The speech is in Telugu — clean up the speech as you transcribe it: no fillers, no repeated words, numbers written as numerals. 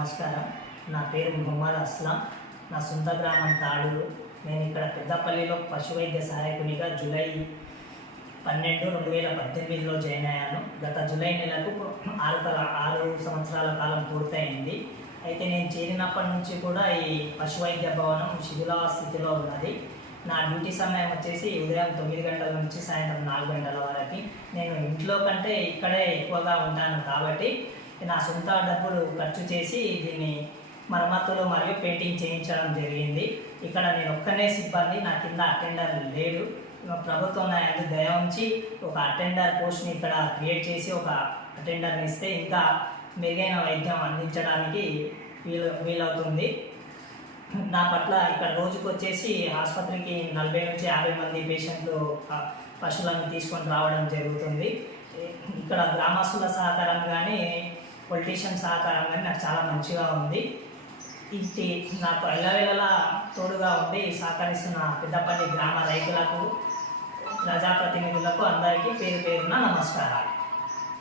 నమస్కారం. నా పేరు మొహమ్మద్ అస్లాం. నా సొంత గ్రామం తాడూరు. నేను ఇక్కడ పెద్దపల్లిలో పశు వైద్య సహాయకునిగా జూలై 12, 2018లో జాయిన్ అయ్యాను. గత జూలై నెలకు 6 సంవత్సరాల కాలం పూర్తయింది. అయితే నేను చేరినప్పటి నుంచి కూడా ఈ పశు వైద్య భవనం శిథిలావస్థితిలో ఉన్నది. నా డ్యూటీ సమయం వచ్చేసి ఉదయం 9 గంటల నుంచి సాయంత్రం 4 గంటల వరకు. నేను ఇంట్లో కంటే ఇక్కడే ఎక్కువగా ఉంటాను కాబట్టి నా సొంత డబ్బులు ఖర్చు చేసి దీన్ని మరమ్మతులు మరియు పెయింటింగ్ చేయించడం జరిగింది. ఇక్కడ నేను ఒక్కనే సిబ్బంది, నా కింద అటెండర్ లేడు. ప్రభుత్వం నా యందు దయ ఉంచి ఒక అటెండర్ పోస్ట్ని ఇక్కడ క్రియేట్ చేసి ఒక అటెండర్ని ఇస్తే ఇంకా మెరుగైన వైద్యం అందించడానికి వీలవుతుంది. నా పట్ల ఇక్కడ రోజుకు వచ్చేసి ఆసుపత్రికి 40 నుంచి 50 మంది పేషెంట్లు పశువులను తీసుకొని రావడం జరుగుతుంది. ఇక్కడ గ్రామస్తుల సహకారం కానీ పొలిటీషియన్ సహకారం కానీ నాకు చాలా మంచిగా ఉంది. ఇది నాకు ఎల్లవేళలా తోడుగా ఉండి సహకరిస్తున్న పెద్దపల్లి గ్రామ రైతులకు, ప్రజాప్రతినిధులకు అందరికీ పేరు పేరున నమస్కారాలు.